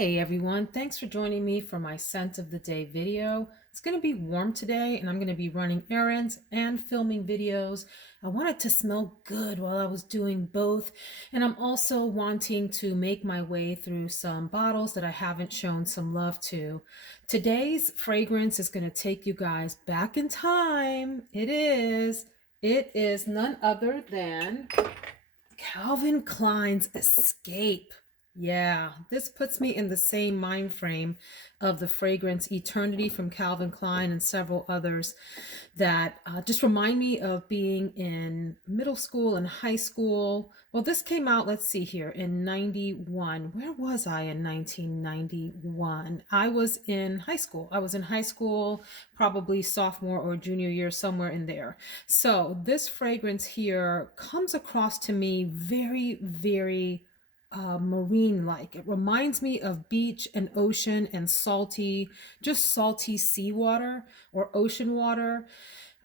Hey everyone, thanks for joining me for my scent of the day video. It's going to be warm today and I'm going to be running errands and filming videos. I wanted to smell good while I was doing both, and I'm also wanting to make my way through some bottles that I haven't shown some love to. Today's fragrance is going to take you guys back in time. It is none other than Calvin Klein's Escape. Yeah, this puts me in the same mind frame of the fragrance Eternity from Calvin Klein and several others that just remind me of being in middle school and high school. Well, this came out, let's see here, in 91. Where was I in 1991? I was in high school. Probably sophomore or junior year, somewhere in there. So this fragrance here comes across to me very marine like. It reminds me of beach and ocean and just salty seawater or ocean water.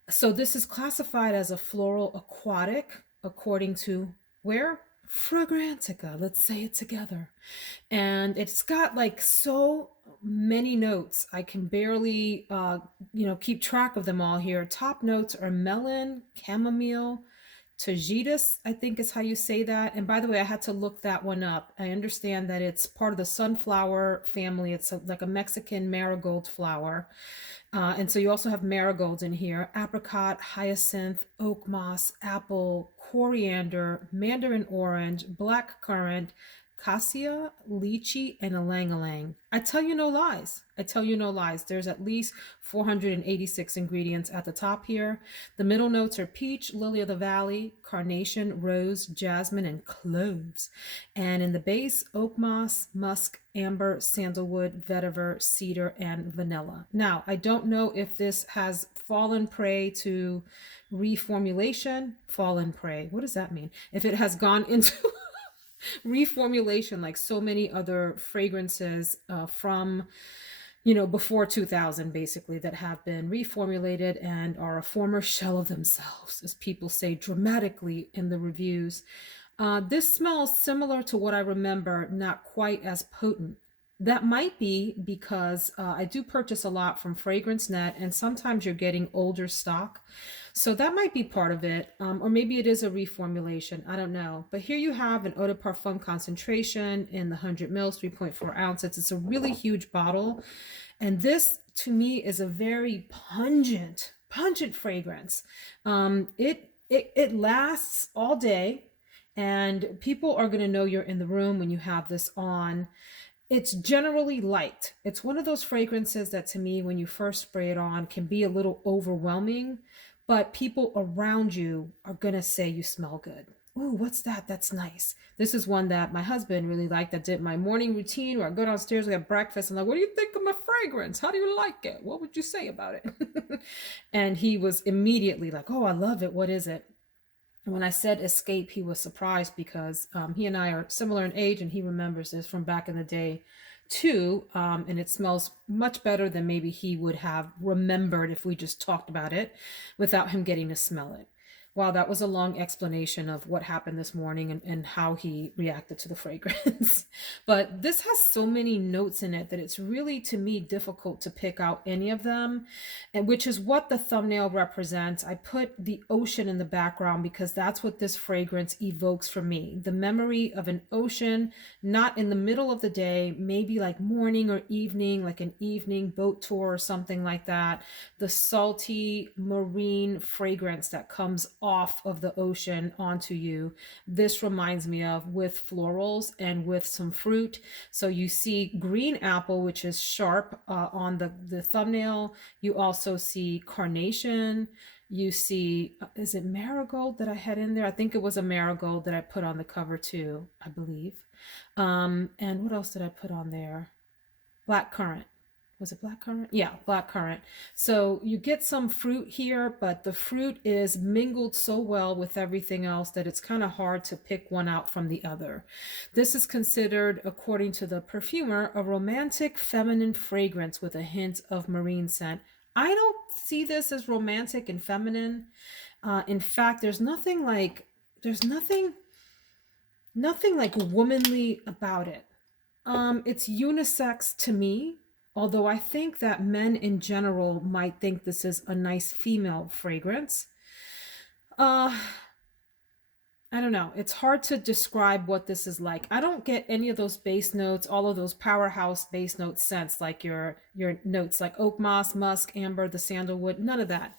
So this is classified as a floral aquatic according to where? Fragrantica. Let's say it together. And it's got like so many notes. I can barely keep track of them all here. Top notes are melon, chamomile, Tajitas, I think is how you say that. And by the way, I had to look that one up. I understand that it's part of the sunflower family. It's like a Mexican marigold flower. And so you also have marigolds in here: apricot, hyacinth, oak moss, apple, coriander, mandarin orange, black currant, cassia, lychee, and ylang-ylang. I tell you no lies. I tell you no lies. There's at least 486 ingredients at the top here. The middle notes are peach, lily of the valley, carnation, rose, jasmine, and cloves. And in the base, oak moss, musk, amber, sandalwood, vetiver, cedar, and vanilla. Now, I don't know if this has fallen prey to reformulation. Fallen prey. What does that mean? If it has gone into reformulation like so many other fragrances from before 2000, basically, that have been reformulated and are a former shell of themselves, as people say dramatically in the reviews. This smells similar to what I remember, not quite as potent. That might be because I do purchase a lot from Fragrance Net, and sometimes you're getting older stock. So that might be part of it. Or maybe it is a reformulation. I don't know. But here you have an eau de parfum concentration in the 100 mils, 3.4 ounces. It's a really huge bottle. And this, to me, is a very pungent fragrance. It lasts all day, and people are going to know you're in the room when you have this on. It's generally light. It's one of those fragrances that, to me, when you first spray it on, can be a little overwhelming, but people around you are going to say you smell good. Ooh, what's that? That's nice. This is one that my husband really liked, that did my morning routine where I go downstairs, we have breakfast. I'm like, what do you think of my fragrance? How do you like it? What would you say about it? And he was immediately like, oh, I love it. What is it? When I said Escape, he was surprised because he and I are similar in age, and he remembers this from back in the day too. And it smells much better than maybe he would have remembered if we just talked about it without him getting to smell it. Wow, that was a long explanation of what happened this morning and how he reacted to the fragrance. But this has so many notes in it that it's really, to me, difficult to pick out any of them, and which is what the thumbnail represents. I put the ocean in the background because that's what this fragrance evokes for me. The memory of an ocean, not in the middle of the day, maybe like morning or evening, like an evening boat tour or something like that. The salty marine fragrance that comes off of the ocean onto you. This reminds me of, with florals and with some fruit. So you see green apple, which is sharp on the thumbnail. You also see carnation. You see, is it marigold that I had in there? I think it was a marigold that I put on the cover too, I believe. And what else did I put on there? Black currant. Was it black currant? Yeah, black currant. So you get some fruit here, but the fruit is mingled so well with everything else that it's kind of hard to pick one out from the other. This is considered, according to the perfumer, a romantic feminine fragrance with a hint of marine scent. I don't see this as romantic and feminine. In fact, there's nothing like womanly about it. It's unisex to me, although I think that men in general might think this is a nice female fragrance. Uh, I don't know. It's hard to describe what this is like. I don't get any of those bass notes, all of those powerhouse bass note scents like your notes like oak moss, musk, amber, the sandalwood, none of that.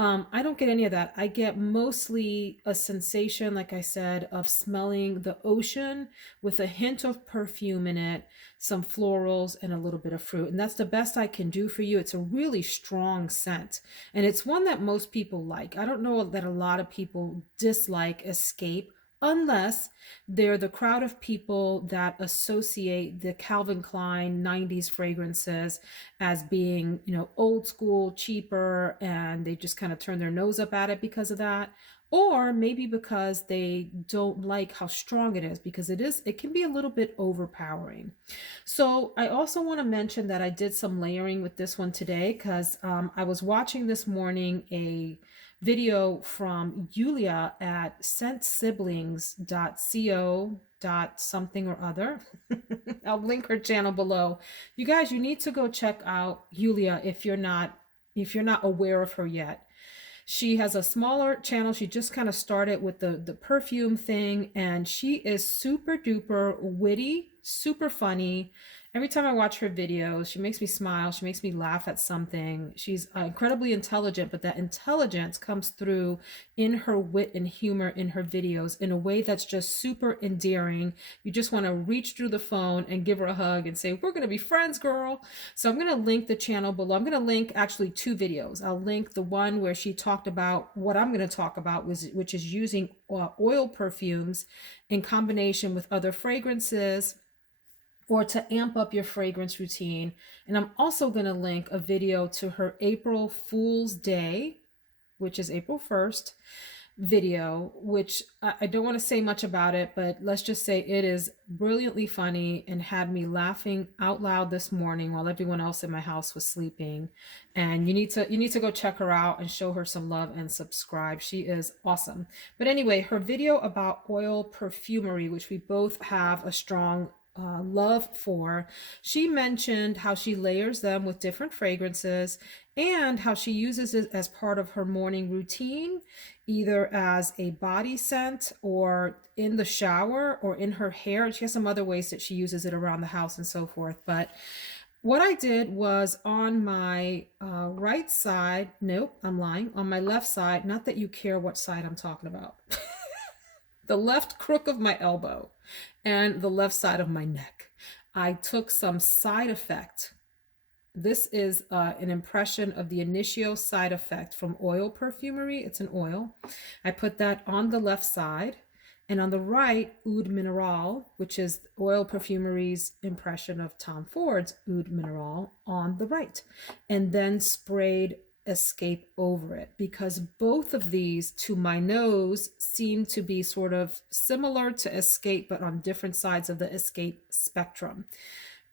I don't get any of that. I get mostly a sensation, like I said, of smelling the ocean with a hint of perfume in it, some florals, and a little bit of fruit. And that's the best I can do for you. It's a really strong scent. And it's one that most people like. I don't know that a lot of people dislike Escape unless they're the crowd of people that associate the Calvin Klein 90s fragrances as being, old school, cheaper, and they just kind of turn their nose up at it because of that. Or maybe because they don't like how strong it is, because it can be a little bit overpowering. So I also want to mention that I did some layering with this one today because I was watching this morning a video from Julija at scentsiblings.co dot something or other. I'll link her channel below. You guys, you need to go check out Julija if you're not aware of her yet. She has a smaller channel. She just kind of started with the perfume thing, and she is super duper witty, super funny. Every time I watch her videos, she makes me smile. She makes me laugh at something. She's incredibly intelligent, but that intelligence comes through in her wit and humor in her videos in a way that's just super endearing. You just want to reach through the phone and give her a hug and say, "We're going to be friends, girl." So I'm going to link the channel below. I'm going to link actually two videos. I'll link the one where she talked about what I'm going to talk about, which is using oil perfumes in combination with other fragrances or to amp up your fragrance routine. And I'm also going to link a video to her April Fool's Day, which is April 1st video, which I don't want to say much about it, but let's just say it is brilliantly funny and had me laughing out loud this morning while everyone else in my house was sleeping. And you need to go check her out and show her some love and subscribe. She is awesome. But anyway, her video about oil perfumery, which we both have a strong love for, she mentioned how she layers them with different fragrances and how she uses it as part of her morning routine, either as a body scent or in the shower or in her hair. And she has some other ways that she uses it around the house and so forth. But what I did was on my right side, nope, I'm lying, on my left side, not that you care what side I'm talking about. The left crook of my elbow and the left side of my neck, I took some Side Effect. This is an impression of the Initio Side Effect from oil perfumery. It's an oil. I put that on the left side. And on the right, Oud Mineral, which is oil perfumery's impression of Tom Ford's Oud Mineral, on the right. And then sprayed Escape over it, because both of these to my nose seem to be sort of similar to Escape but on different sides of the Escape spectrum.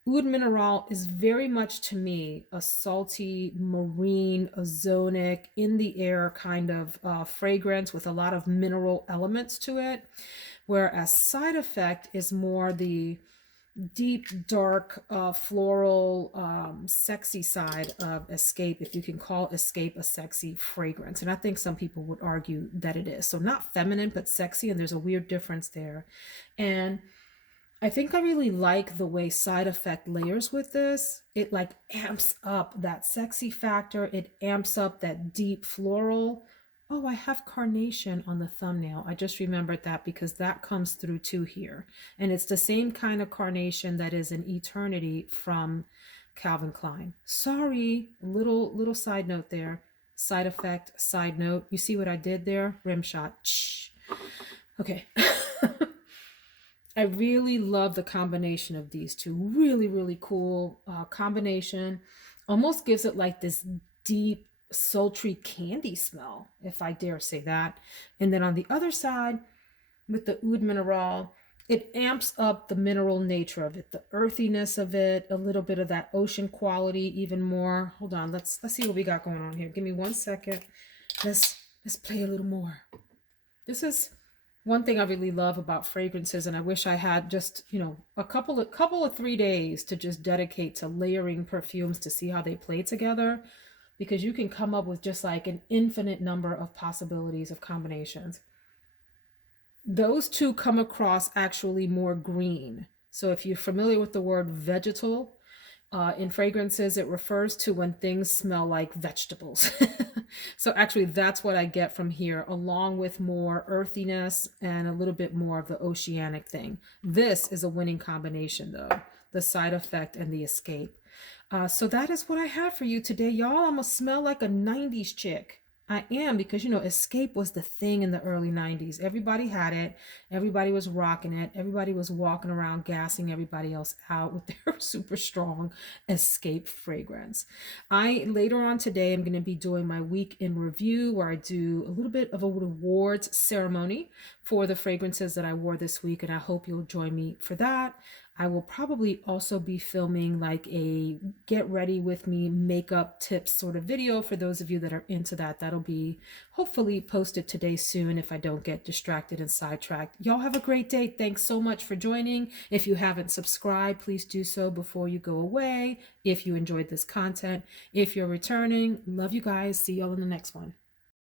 Oud Mineral is very much to me a salty, marine, ozonic, in the air kind of fragrance with a lot of mineral elements to it, whereas Side Effect is more the deep, dark, floral, sexy side of Escape, if you can call Escape a sexy fragrance. And I think some people would argue that it is. So not feminine, but sexy, and there's a weird difference there. And I think I really like the way Side Effect layers with this. It like amps up that sexy factor. It amps up that deep floral. Oh, I have carnation on the thumbnail. I just remembered that because that comes through too here. And it's the same kind of carnation that is in Eternity from Calvin Klein. Sorry, little side note there. Side Effect, side note. You see what I did there? Rim shot. Shh. Okay. I really love the combination of these two. Really, really cool combination. Almost gives it like this deep, sultry candy smell, if I dare say that. And then on the other side, with the Oud Mineral, it amps up the mineral nature of it, the earthiness of it, a little bit of that ocean quality even more. Hold on, let's see what we got going on here. Give me 1 second. Let's play a little more. This is One thing I really love about fragrances, and I wish I had just, a couple of 3 days to just dedicate to layering perfumes to see how they play together, because you can come up with just like an infinite number of possibilities of combinations. Those two come across actually more green. So if you're familiar with the word vegetal, in fragrances, it refers to when things smell like vegetables. So actually, that's what I get from here, along with more earthiness and a little bit more of the oceanic thing. This is a winning combination, though, the side effect and the escape. So that is what I have for you today, y'all. I'm gonna smell like a 90s chick. I am, because escape was the thing in the early 90s. Everybody had it, everybody was rocking it, everybody was walking around gassing everybody else out with their super strong escape fragrance. I later on today am going to be doing my week in review, where I do a little bit of a awards ceremony for the fragrances that I wore this week, and I hope you'll join me for that. I will probably also be filming like a get ready with me makeup tips sort of video for those of you that are into that. That'll be hopefully posted today soon if I don't get distracted and sidetracked. Y'all have a great day. Thanks so much for joining. If you haven't subscribed, please do so before you go away. If you enjoyed this content, if you're returning, love you guys. See y'all in the next one.